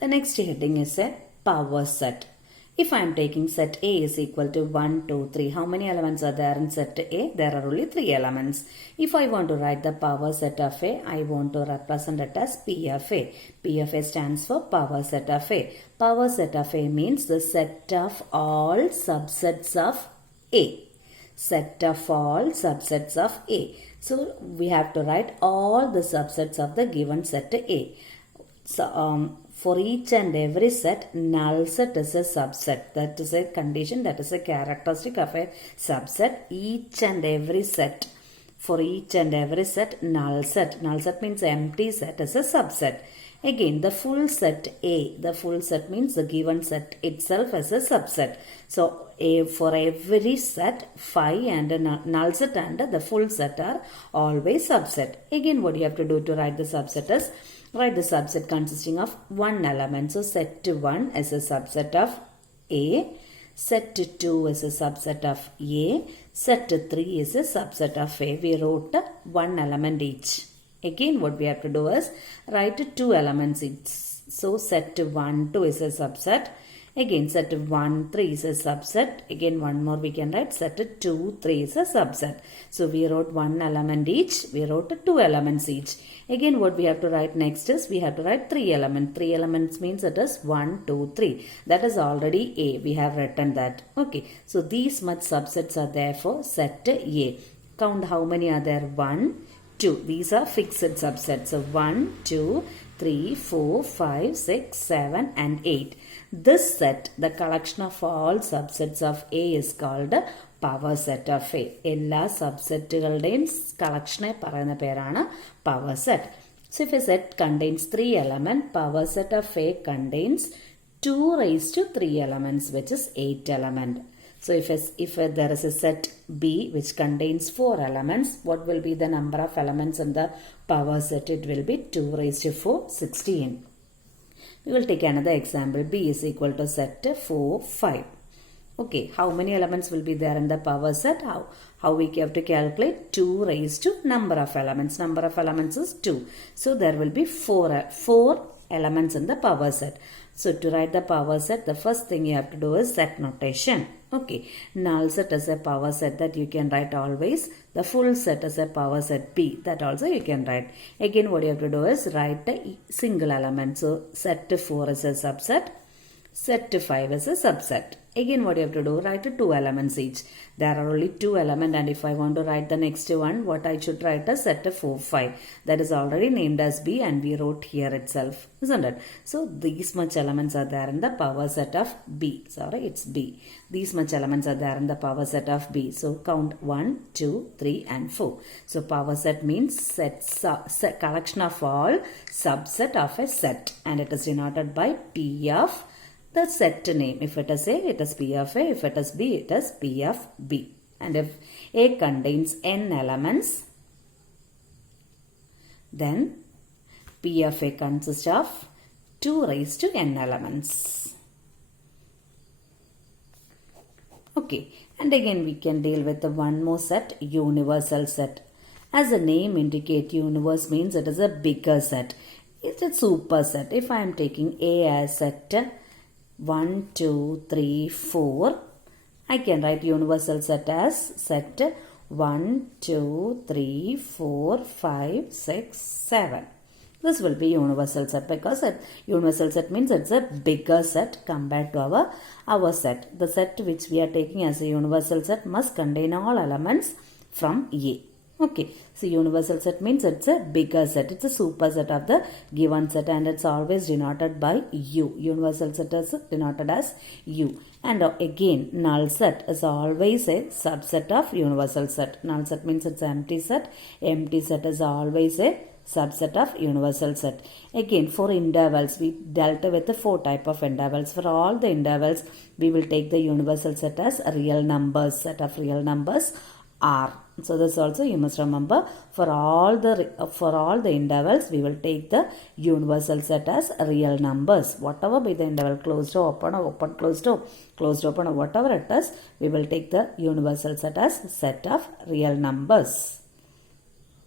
The next heading is a power set. If I am taking set A is equal to 1, 2, 3, how many elements are there in set A? There are only 3 elements. If I want to write the power set of A, I want to represent it as P of A. P of A stands for power set of A. Power set of A means the set of all subsets of A. Set of all subsets of A. So we have to write all the subsets of the given set A. So for each and every set, null set is a subset. That is a condition, that is a characteristic of a subset. Each and every set, for each and every set, null set. Null set means empty set is a subset. Again, the full set A, the full set means the given set itself as a subset. So for every set, phi and a null set and the full set are always subset. Again, what you have to do to write the subset is, write the subset consisting of one element. So set 1 is a subset of A, set 2 is a subset of A, set 3 is a subset of A. We wrote one element each. Again, what we have to do is write 2 elements each. So set 1, 2 is a subset. Again, set 1, 3 is a subset. Again, one more we can write set 2, 3 is a subset. So we wrote one element each. We wrote 2 elements each. Again, what we have to write next is we have to write 3 elements. 3 elements means it is 1, 2, 3. That is already A. We have written that. Okay. So these much subsets are there for set A. Count how many are there? 1, 2. These are fixed subsets. So 1, 2, 3, 4, 5, 6, 7 and 8. This set, the collection of all subsets of A is called power set of A. എല്ലാ സബ്സെറ്റുകളുടെയും കളക്ഷനെ പറയുന്ന പേരാണ് power set. So if a set contains 3 elements, power set of A contains 2 raised to 3 elements, which is 8 elements. So if there is a set B which contains 4 elements, what will be the number of elements in the power set? It will be 2 raised to 4, 16. We will take another example. B is equal to set 4, 5. Okay, how many elements will be there in the power set? How we have to calculate? 2 raised to number of elements. Number of elements is 2. So there will be 4 elements in the power set. So to write the power set, the first thing you have to do is set notation. Okay, null set is a power set that you can write always. The full set is a power set B, that also you can write. Again, what you have to do is write a single element. So set 4 is a subset. Set 5 is a subset. Again, what you have to do, write 2 elements each. There are only 2 elements, and if I want to write the next one, what I should write is set 4, 5. That is already named as B and we wrote here itself, isn't it? So these much elements are there in the power set of B. Sorry, it's B. These much elements are there in the power set of B. So count 1, 2, 3 and 4. So power set means collection of all subset of a set, and it is denoted by P of the set name. If it is A, it is P of A. If it is B, it is P of B. And if A contains n elements, then P of A consists of 2 raised to n elements. Okay, and again we can deal with the one more set, universal set. As the name indicates, universe means it is a bigger set. It's a superset. If I am taking A as set 1, 2, 3, 4, I can write universal set as set 1, 2, 3, 4, 5, 6, 7. This will be universal set because universal set means it's a bigger set compared to our set. The set which we are taking as a universal set must contain all elements from A. Okay, so universal set means it's a bigger set. It's a superset of the given set and it's always denoted by U. Universal set is denoted as U. And again, null set is always a subset of universal set. Null set means it's an empty set. Empty set is always a subset of universal set. Again, for intervals, we dealt with the 4 type of intervals. For all the intervals, we will take the universal set as real numbers. Set of real numbers R. So this also you must remember, for all the intervals we will take the universal set as real numbers. Whatever be the interval, closed or open, closed or open, or whatever it is, we will take the universal set as set of real numbers.